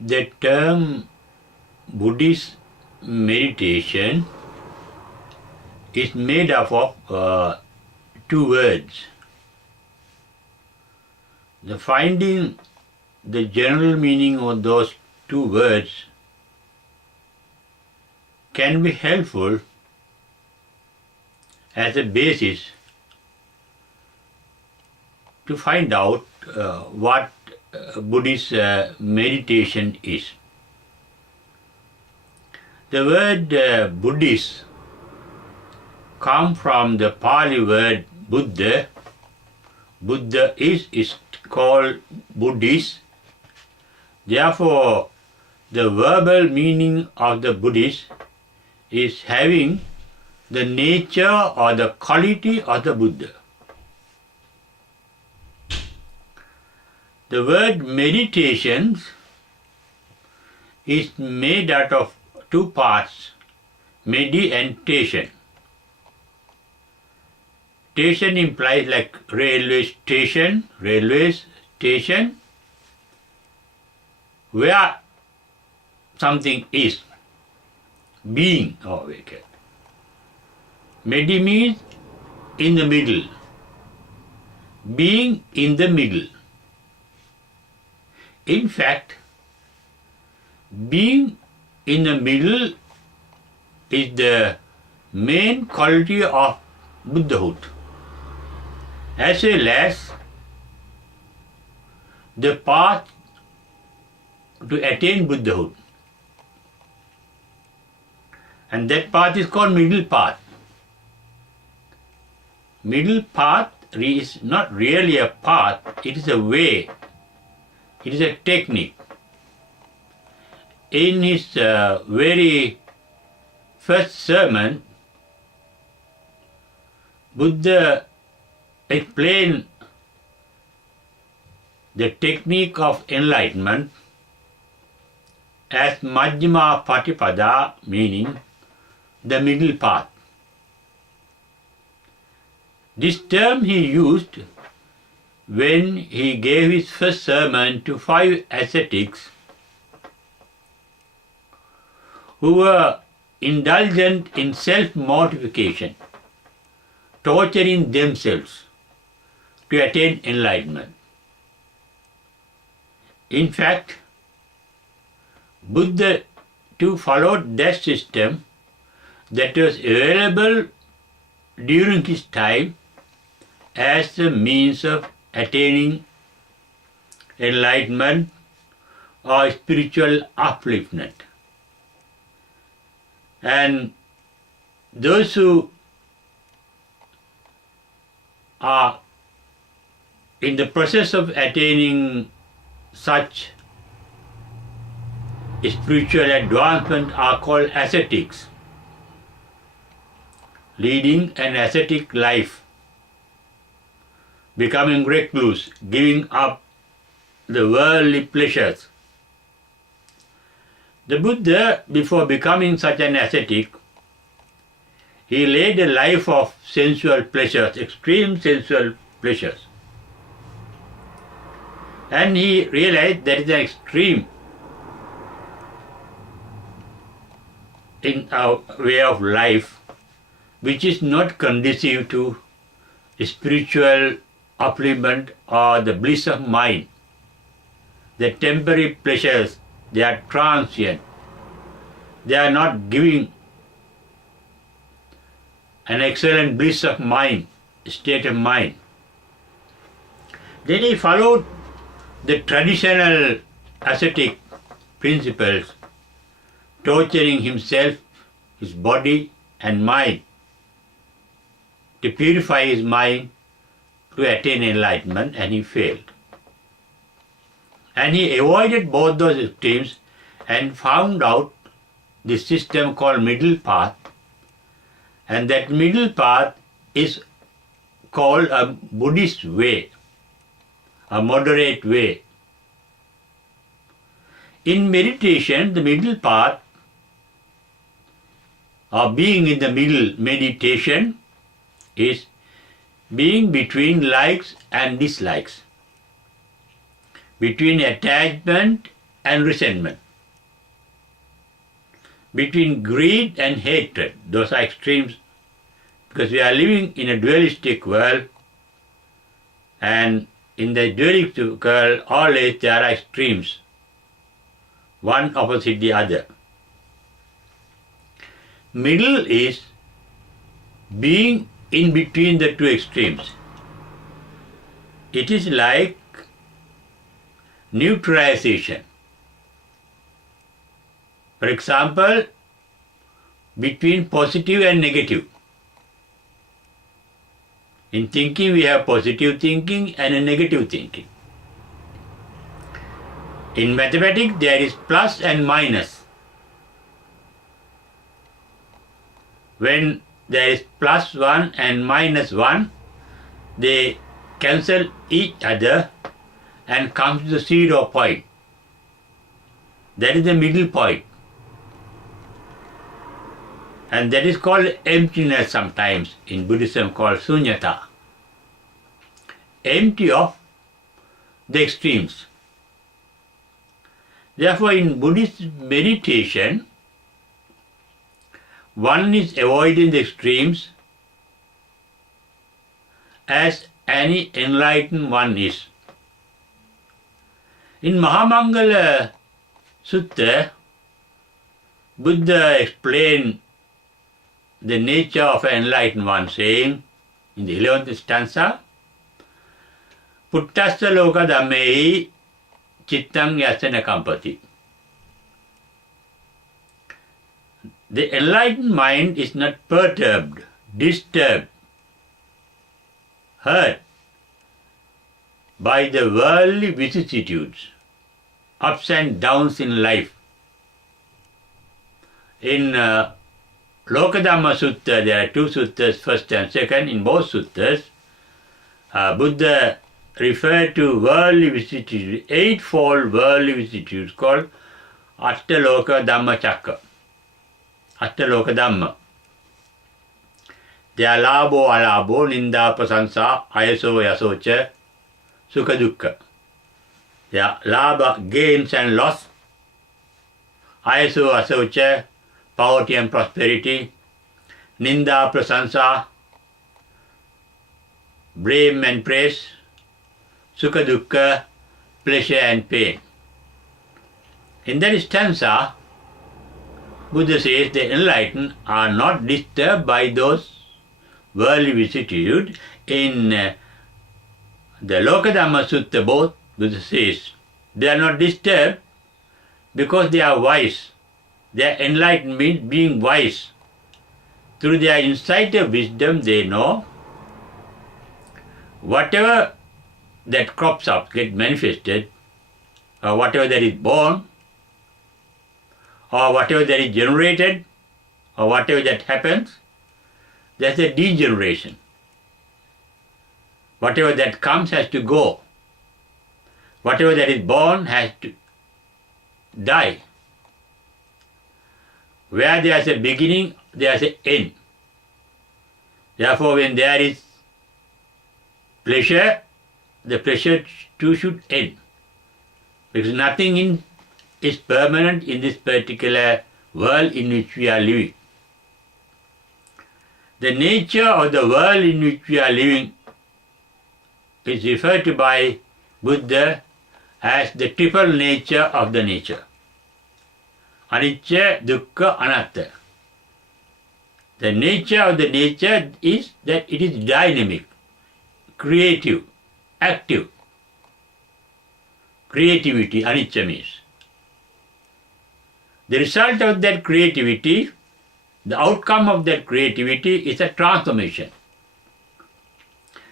The term Buddhist meditation is made up of two words. The finding the general meaning of those two words can be helpful as a basis to find out what Buddhist meditation is. The word Buddhist comes from the Pali word Buddha. Buddha is called Buddhist. Therefore, the verbal meaning of the Buddhist is having the nature or the quality of the Buddha. The word meditation is made out of two parts, medi and tation. Station implies like railways station, where something is, being or wicked. Medi means in the middle, being in the middle. In fact, being in the middle is the main quality of Buddhahood, as well as the path to attain Buddhahood. And that path is called middle path. Middle path is not really a path, it is a way, it is a technique. In his very first sermon, Buddha explained the technique of enlightenment as Majjhima Patipada, meaning the middle path. This term he used when he gave his first sermon to 5 ascetics who were indulgent in self-mortification, torturing themselves to attain enlightenment. In fact, Buddha too followed that system that was available during his time as a means of attaining enlightenment or spiritual upliftment. And those who are in the process of attaining such spiritual advancement are called ascetics, leading an ascetic life, becoming recluse, giving up the worldly pleasures. The Buddha, before becoming such an ascetic, he led a life of sensual pleasures, extreme sensual pleasures. And he realized that is an extreme in our way of life, which is not conducive to spiritual upliftment or the bliss of mind. The temporary pleasures, they are transient. They are not giving an excellent bliss of mind, state of mind. Then he followed the traditional ascetic principles, torturing himself, his body and mind, to purify his mind to attain enlightenment, and he failed. And he avoided both those extremes and found out the system called middle path, and that middle path is called a Buddhist way, a moderate way. In meditation, the middle path, or being in the middle meditation, is being between likes and dislikes, between attachment and resentment. Between greed and hatred, those are extremes, because we are living in a dualistic world, and in the dualistic world always there are extremes, one opposite the other. Middle is being in between the two extremes. It is like neutralization. For example, between positive and negative. In thinking we have positive thinking and a negative thinking. In mathematics there is plus and minus. When there is plus 1 and minus 1, they cancel each other and come to the 0 point. That is the middle point. And that is called emptiness sometimes, in Buddhism called sunyata. Empty of the extremes. Therefore, in Buddhist meditation, one is avoiding the extremes as any enlightened one is. In Mahamangala Sutta, Buddha explained the nature of an enlightened one, saying in the 11th stanza, Puttassa loka dhammei chittang yasana kampati. The enlightened mind is not perturbed, disturbed, hurt by the worldly vicissitudes, ups and downs in life. In Lokadhamma Sutta, there are two suttas, first and second. In both suttas, Buddha referred to worldly vicissitudes, eightfold worldly vicissitudes called Attaloka Dhamma Chakra. Attaloka Dhamma. They are labo, alabo, ninda, prasansa, ayaso, yasocha, sukha, dukkha. They are labha, gains and loss, ayaso, asocha, poverty and prosperity, ninda, prasansa, blame and praise, sukha, dukkha, pleasure and pain. In that stanza, Buddha says the enlightened are not disturbed by those worldly vicissitudes. In the Lokadhamma Sutta, both, Buddha says they are not disturbed because they are wise. Their enlightened means being wise. Through their insight of wisdom, they know whatever that crops up, get manifested, or whatever that is born, or whatever that is generated, or whatever that happens, that's a degeneration. Whatever that comes has to go. Whatever that is born has to die. Where there is a beginning, there is an end. Therefore, when there is pleasure, the pleasure too should end. Because nothing is permanent in this particular world in which we are living. The nature of the world in which we are living is referred to by Buddha as the triple nature of the nature. Anicca, dukkha, anatta. The nature of the nature is that it is dynamic, creative, active. Creativity, anicca means. The result of that creativity, the outcome of that creativity is a transformation.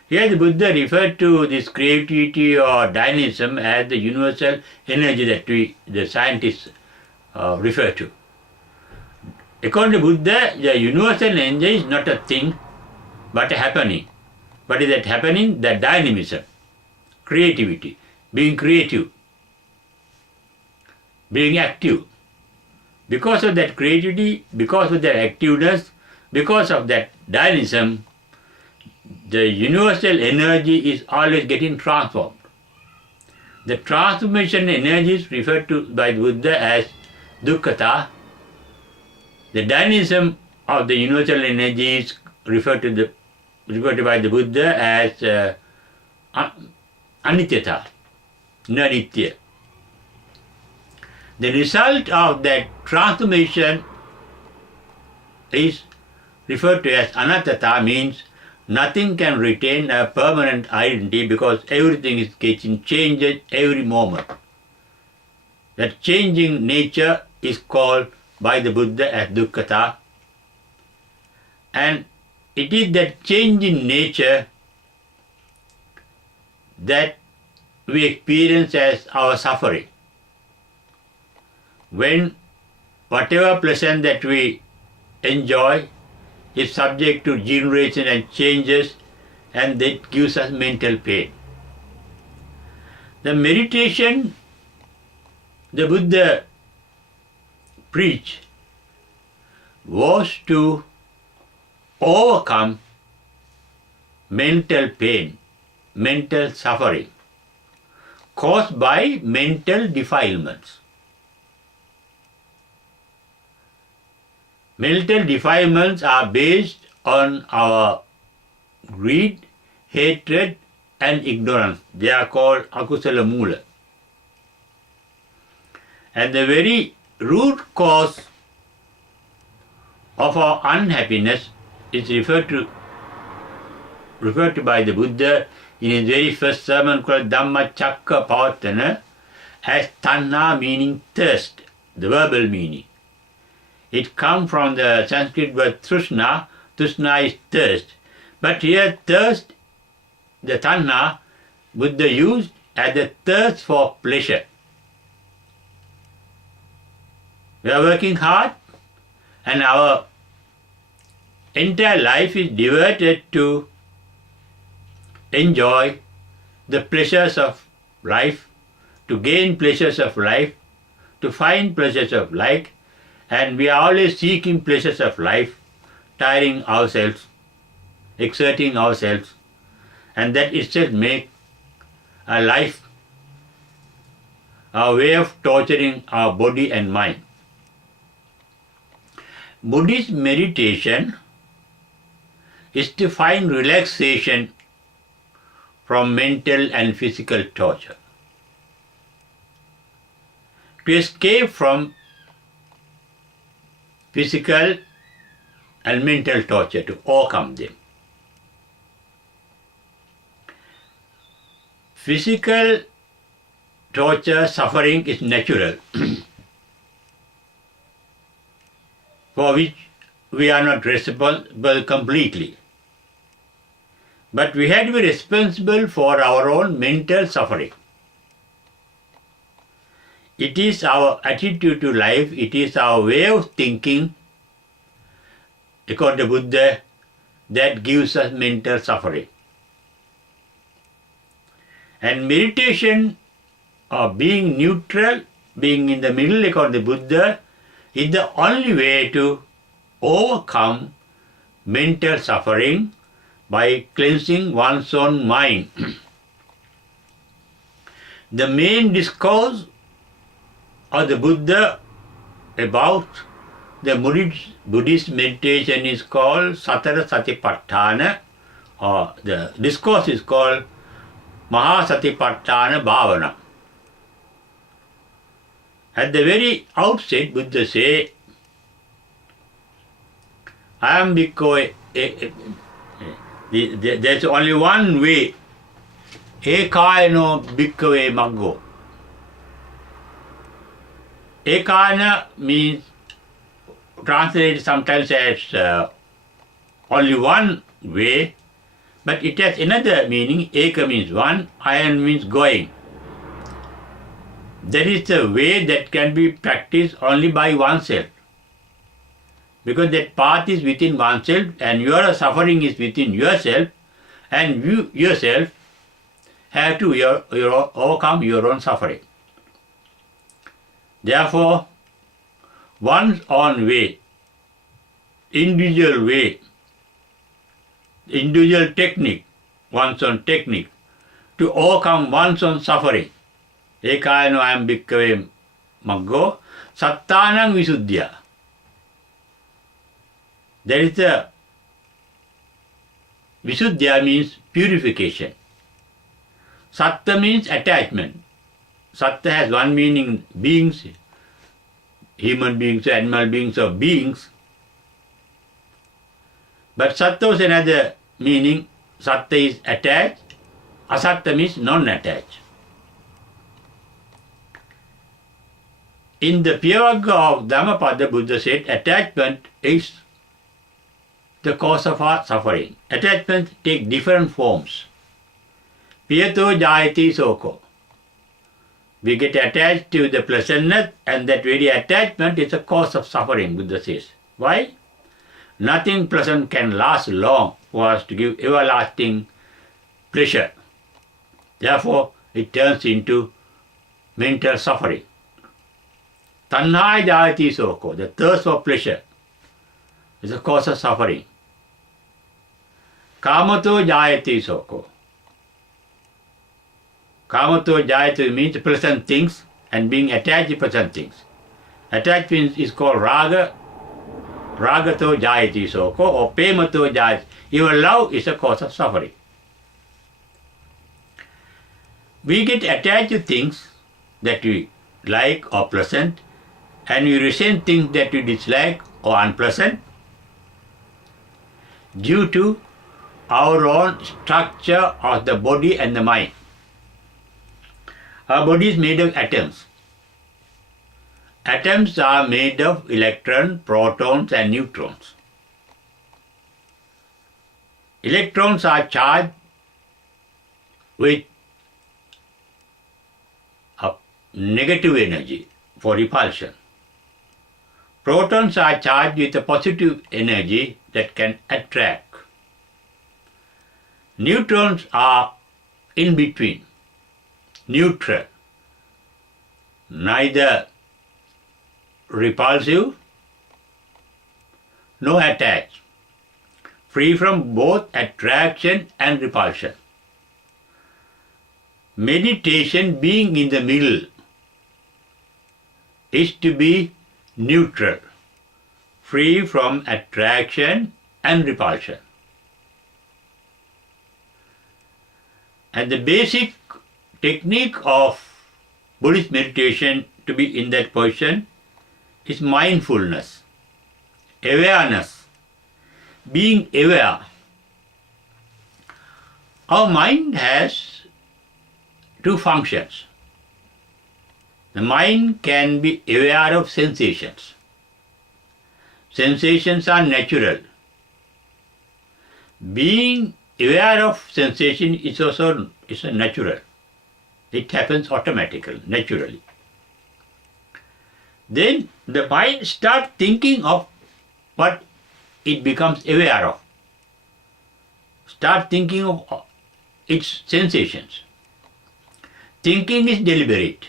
Here the Buddha referred to this creativity or dynamism as the universal energy that the scientists refer to. According to Buddha, the universal energy is not a thing, but a happening. What is that happening? The dynamism, creativity, being creative, being active. Because of that creativity, because of that activeness, because of that dynamism, the universal energy is always getting transformed. The transformation energy is referred to by the Buddha as dukkata. The dynamism of the universal energy is referred to by the Buddha as anityata, nanitya. The result of that transformation is referred to as anattata, means nothing can retain a permanent identity because everything is getting changed every moment. That changing nature is called by the Buddha as dukkata. And it is that change in nature that we experience as our suffering. When whatever pleasure that we enjoy is subject to generation and changes, and that gives us mental pain. The meditation the Buddha preached was to overcome mental pain, mental suffering caused by mental defilements. Mental defilements are based on our greed, hatred and ignorance. They are called akusala mula. And the very root cause of our unhappiness is referred to by the Buddha in his very first sermon called Dhammacakkappavattana as tanha, meaning thirst, the verbal meaning. It comes from the Sanskrit word trishna. Trishna is thirst. But here thirst, the tanha, Buddha used as the thirst for pleasure. We are working hard and our entire life is devoted to enjoy the pleasures of life, to gain pleasures of life, to find pleasures of life, and we are always seeking pleasures of life, tiring ourselves, exerting ourselves, and that itself makes our life our way of torturing our body and mind. Buddhist meditation is to find relaxation from mental and physical torture, to escape from physical and mental torture, to overcome them. Physical torture, suffering is natural, for which we are not responsible completely. But we have to be responsible for our own mental suffering. It is our attitude to life, it is our way of thinking, according to Buddha, that gives us mental suffering. And meditation, or being neutral, being in the middle, according to Buddha, is the only way to overcome mental suffering by cleansing one's own mind. The main discourse of the Buddha about the Buddhist meditation is called Satara Satipatthana, or the discourse is called Mahasatipatthana Bhavana. At the very outset, Buddha says, I am bhikkhu. There's only one way. Ekayano bhikkhave maggo. Ekayana means translated sometimes as only one way, but it has another meaning. Eka means one, ayan means going. That is the way that can be practiced only by oneself. Because that path is within oneself and your suffering is within yourself, and you yourself have to overcome your own suffering. Therefore, one's own way, individual way, individual technique, one's own technique to overcome one's own suffering Ekayano ayam bhikkave maggo sattanang visuddhya. There is a visuddhya means purification. Satta means attachment. Satta has one meaning, beings, human beings, animal beings, or beings. But satta is another meaning. Satta is attached. Asatta means non-attached. In the Piyavagga of Dhammapada, Buddha said attachment is the cause of our suffering. Attachments take different forms. Piyato jayati soko. We get attached to the pleasantness, and that very attachment is a cause of suffering, Buddha says. Why? Nothing pleasant can last long for us to give everlasting pleasure. Therefore, it turns into mental suffering. Tanhaya jayati soko, the thirst for pleasure, is a cause of suffering. Kamato jayati soko. Kamato jayati means pleasant things and being attached to pleasant things. Attachment is called raga. Ragato jayati soko or pemato jayati. Even love is a cause of suffering. We get attached to things that we like or pleasant, and we resent things that we dislike or unpleasant due to our own structure of the body and the mind. Our body is made of atoms. Atoms are made of electrons, protons and neutrons. Electrons are charged with a negative energy for repulsion. Protons are charged with a positive energy that can attract. Neutrons are in between, neutral, neither repulsive nor attached, free from both attraction and repulsion. Meditation, being in the middle, is to be neutral, free from attraction and repulsion. And the basic technique of Buddhist meditation to be in that position is mindfulness, awareness, being aware. Our mind has two functions. The mind can be aware of sensations. Sensations are natural. Being aware of sensation is also a natural. It happens automatically, naturally. Then the mind starts thinking of what it becomes aware of. Start thinking of its sensations. Thinking is deliberate.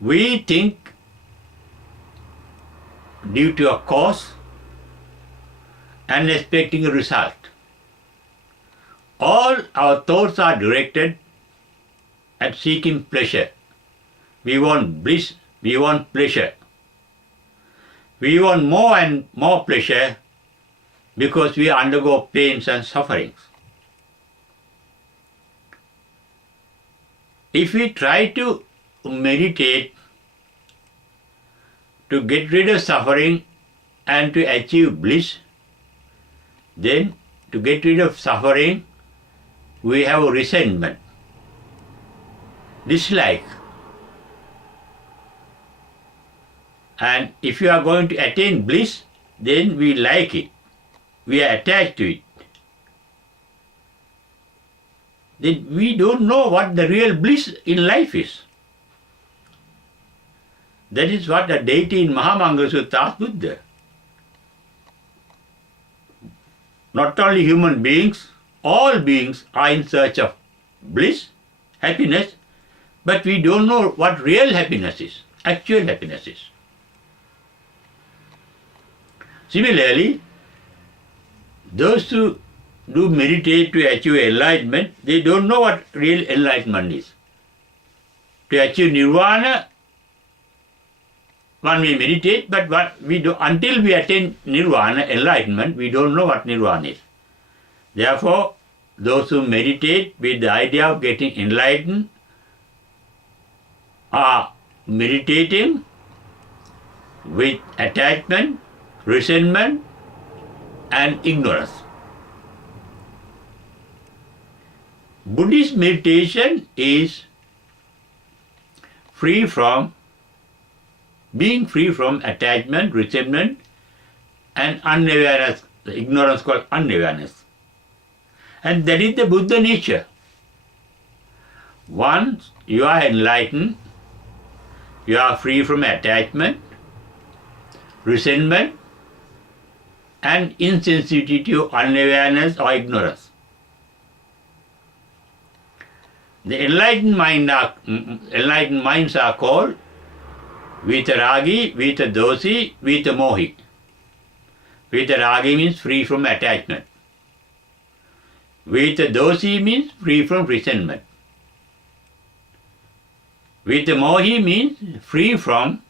We think due to a cause and expecting a result. All our thoughts are directed at seeking pleasure. We want bliss, we want pleasure. We want more and more pleasure because we undergo pains and sufferings. If we try to meditate to get rid of suffering and to achieve bliss, then to get rid of suffering, we have a resentment, dislike. And if you are going to attain bliss, then we like it. We are attached to it. Then we don't know what the real bliss in life is. That is what the deity in Mahamangala Sutta asked Buddha. Not only human beings, all beings are in search of bliss, happiness, but we don't know what real happiness is, actual happiness is. Similarly, those who do meditate to achieve enlightenment, they don't know what real enlightenment is. To achieve nirvana, one may meditate, but until we attain nirvana, enlightenment, we don't know what nirvana is. Therefore, those who meditate with the idea of getting enlightened are meditating with attachment, resentment, and ignorance. Buddhist meditation is being free from attachment, resentment, and unawareness, the ignorance called unawareness. And that is the Buddha nature. Once you are enlightened, you are free from attachment, resentment, and insensitivity to unawareness or ignorance. The enlightened minds are called Vitaragi, Vitadosi, Vitamohi. Vitaragi means free from attachment. Vitadosi means free from resentment. Vitamohi means free from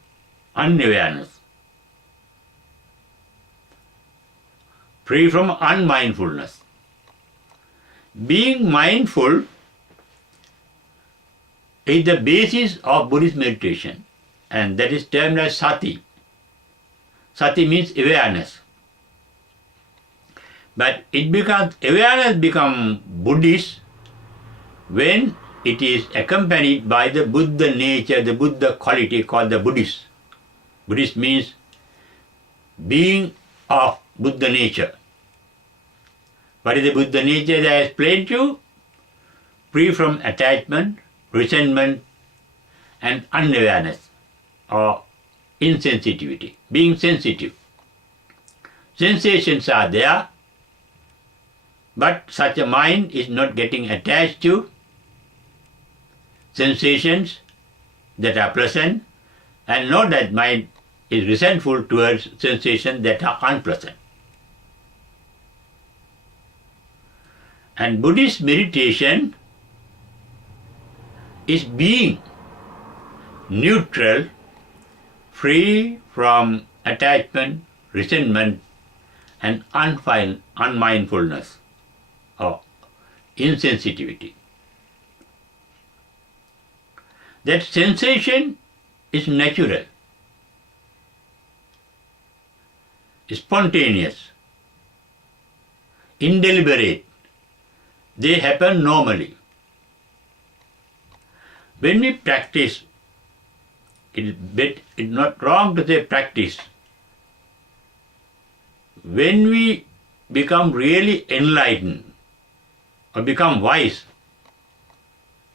unawareness, free from unmindfulness. Being mindful is the basis of Buddhist meditation, and that is termed as sati. Sati means awareness. But awareness becomes Buddhist when it is accompanied by the Buddha nature, the Buddha quality called the Buddhist. Buddhist means being of Buddha nature. What is the Buddha nature that I explained to you? Free from attachment, resentment, and unawareness or insensitivity, being sensitive. Sensations are there, but such a mind is not getting attached to sensations that are pleasant, and nor that mind is resentful towards sensations that are unpleasant. And Buddhist meditation is being neutral, free from attachment, resentment, and unmindfulness or insensitivity. That sensation is natural, spontaneous, indeliberate. They happen normally. When we practice, it's not wrong to say practice. When we become really enlightened or become wise,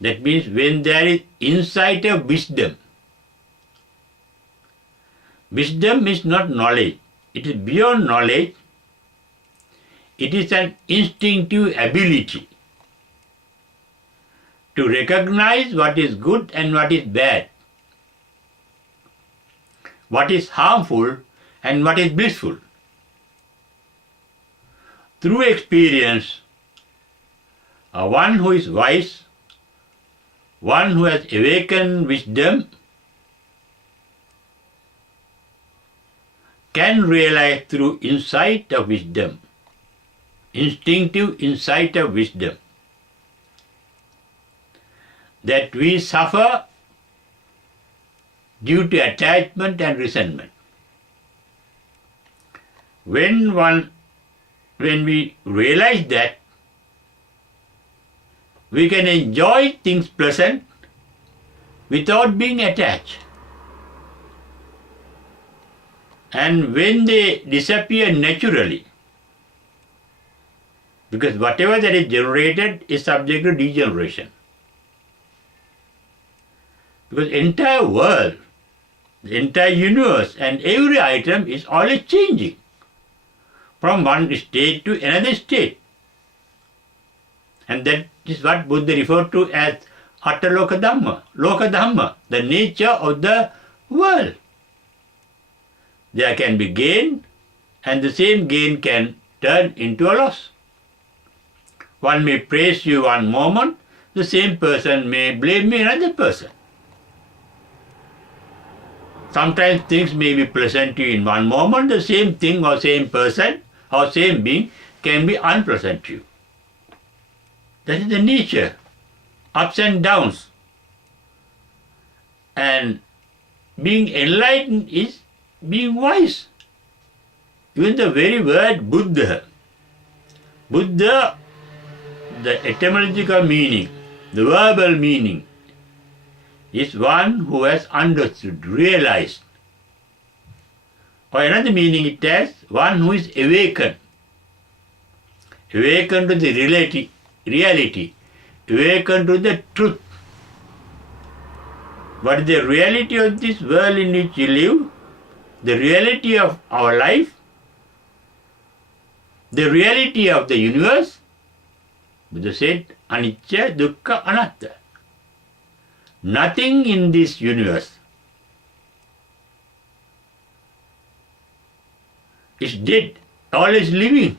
that means when there is insight of wisdom. Wisdom is not knowledge. It is beyond knowledge. It is an instinctive ability to recognize what is good and what is bad, what is harmful and what is blissful. Through experience, one who is wise, one who has awakened wisdom, can realize through insight of wisdom, instinctive insight of wisdom, that we suffer due to attachment and resentment. When we realize that, we can enjoy things pleasant without being attached. And when they disappear naturally, because whatever that is generated is subject to degeneration. Because entire world, the entire universe and every item is always changing from one state to another state. And that is what Buddha referred to as Ataloka Dhamma, the nature of the world. There can be gain, and the same gain can turn into a loss. One may praise you one moment, the same person may blame me another person. Sometimes things may be pleasant to you in one moment, the same thing or same person or same being can be unpleasant to you. That is the nature, ups and downs. And being enlightened is being wise. Even the very word Buddha, the etymological meaning, the verbal meaning, is one who has understood, realized. Or another meaning it has, one who is awakened. Awakened to the reality, awakened to the truth. What is the reality of this world in which we live? The reality of our life? The reality of the universe? Buddha said, anicca, dukkha, anatta. Nothing in this universe is dead, all is living.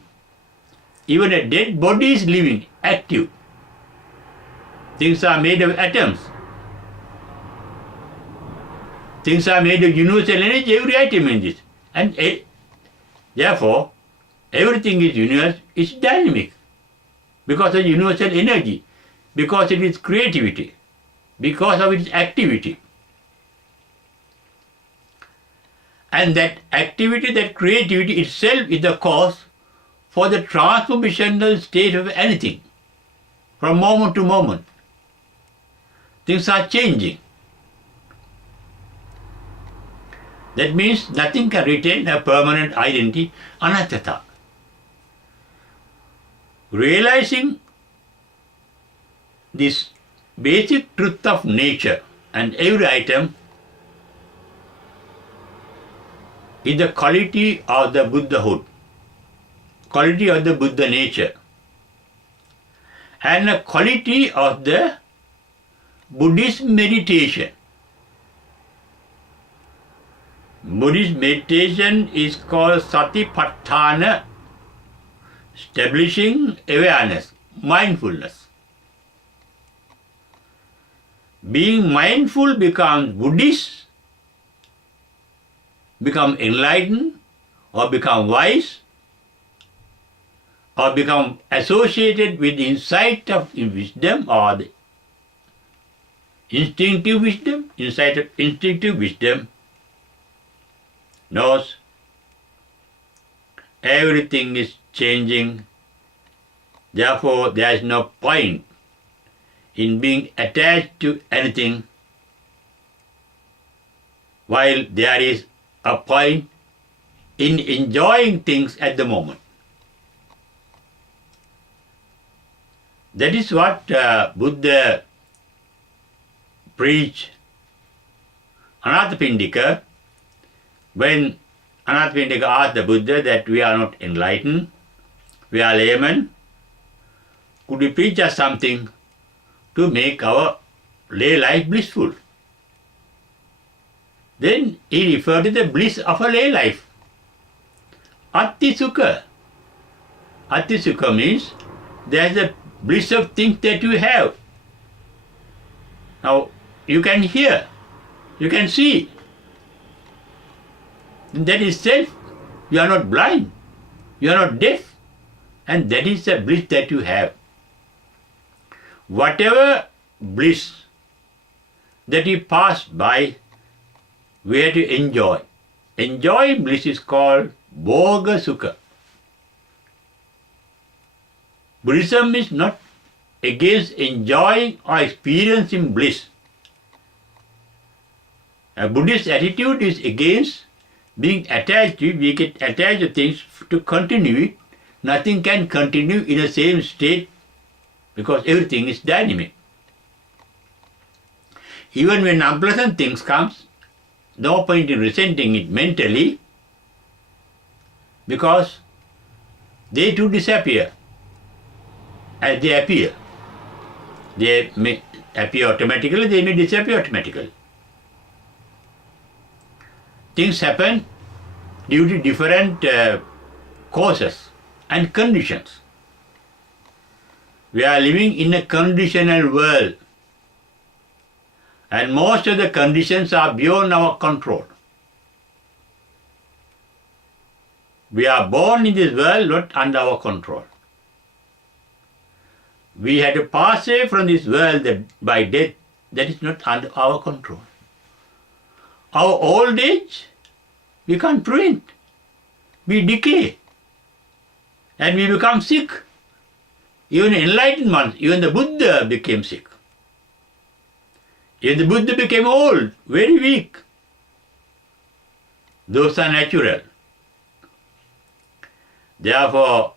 Even a dead body is living, active. Things are made of atoms. Things are made of universal energy, every atom in this. And therefore, everything is universe is dynamic because of universal energy, because of its creativity, because of its activity. And that activity, that creativity itself is the cause for the transformational state of anything, from moment to moment. Things are changing. That means nothing can retain a permanent identity, anattata. Realizing this basic truth of nature and every item is the quality of the Buddhahood, quality of the Buddha nature, and the quality of the Buddhist meditation. Buddhist meditation is called satipatthana, establishing awareness, mindfulness. Being mindful becomes Buddhist, become enlightened, or become wise, or become associated with insight of wisdom or the instinctive wisdom, insight of instinctive wisdom, knows everything is changing. Therefore, there is no point in being attached to anything, while there is a point in enjoying things at the moment. That is what Buddha preached. Anathapindika, when Anathapindika asked the Buddha that we are not enlightened, we are laymen, could you preach us something to make our lay life blissful? Then he referred to the bliss of a lay life. Atti sukha. Atti sukha means there is a bliss of things that you have. Now, you can hear, you can see. That is self. You are not blind, you are not deaf, and that is the bliss that you have. Whatever bliss that you pass by, we have to enjoy. Enjoying bliss is called bhoga sukha. Buddhism is not against enjoying or experiencing bliss. A Buddhist attitude is against being attached to it. We get attached to things to continue it. Nothing can continue in the same state because everything is dynamic. Even when unpleasant things comes, no point in resenting it mentally because they too disappear as they appear. They may appear automatically, they may disappear automatically. Things happen due to different causes and conditions. We are living in a conditional world, and most of the conditions are beyond our control. We are born in this world not under our control. We had to pass away from this world by death. That is not under our control. Our old age, we can't prevent. We decay. And we become sick. Even enlightened ones, even the Buddha became sick. Even the Buddha became old, very weak. Those are natural. Therefore,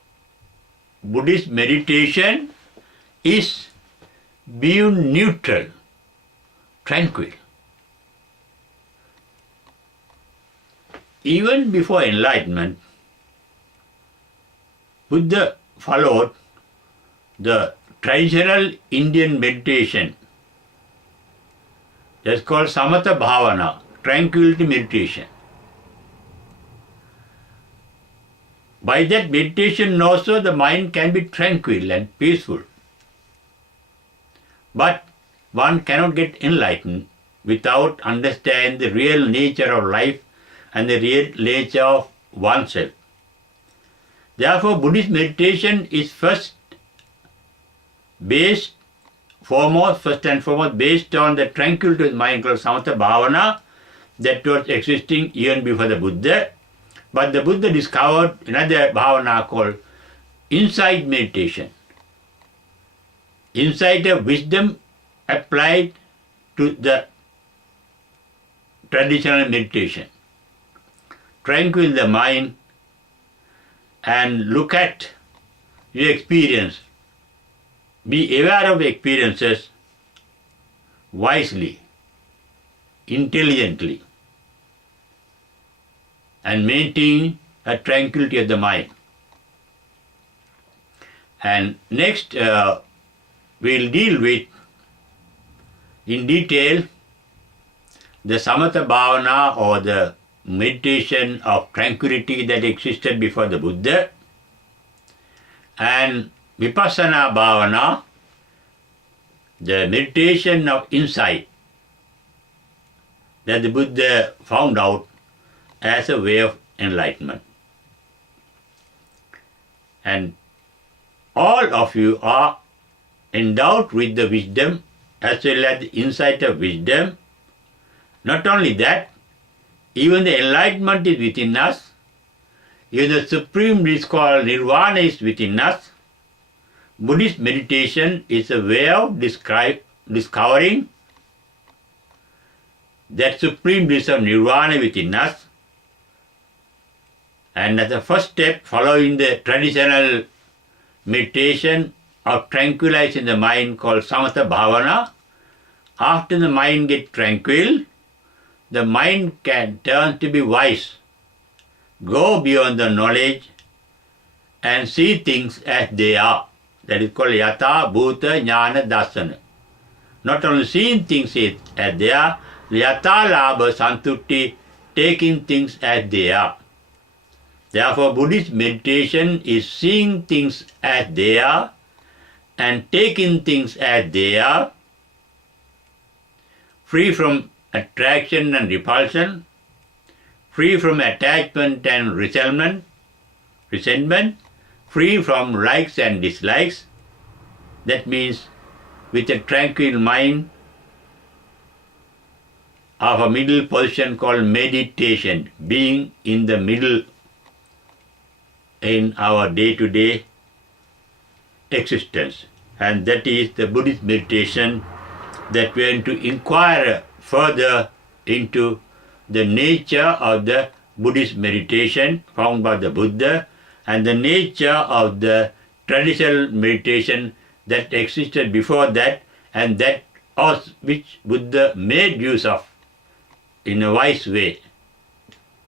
Buddhist meditation is being neutral, tranquil. Even before enlightenment, Buddha followed the traditional Indian meditation. That's called Samatha Bhavana, tranquility meditation. By that meditation also the mind can be tranquil and peaceful. But one cannot get enlightened without understanding the real nature of life and the real nature of oneself. Therefore, Buddhist meditation is first and foremost based on the tranquility of the mind called Samatha Bhavana that was existing even before the Buddha. But the Buddha discovered another bhavana called insight meditation. Insight of wisdom applied to the traditional meditation. Tranquil the mind and look at your experience. Be aware of experiences wisely, intelligently, and maintain a tranquility of the mind. And next we'll deal with in detail the Samatha Bhavana or the meditation of tranquility that existed before the Buddha, and Vipassana Bhavana, the meditation of insight that the Buddha found out as a way of enlightenment. And all of you are endowed with the wisdom as well as the insight of wisdom. Not only that, even the enlightenment is within us. Even the supreme bliss called nirvana is within us. Buddhist meditation is a way of discovering that supreme bliss of nirvana within us. And as a first step, following the traditional meditation of tranquilizing the mind called Samatha Bhavana, after the mind gets tranquil, the mind can turn to be wise, go beyond the knowledge and see things as they are. That is called Yatha Bhuta Jnana Darsana. Not only seeing things as they are, Yatha Labha Santutti, taking things as they are. Therefore, Buddhist meditation is seeing things as they are and taking things as they are, free from attraction and repulsion, free from attachment and resentment, free from likes and dislikes. That means with a tranquil mind of a middle position called meditation, being in the middle in our day-to-day existence. And that is the Buddhist meditation that we are going to inquire further into the nature of the Buddhist meditation found by the Buddha and the nature of the traditional meditation that existed before that and that which Buddha made use of in a wise way.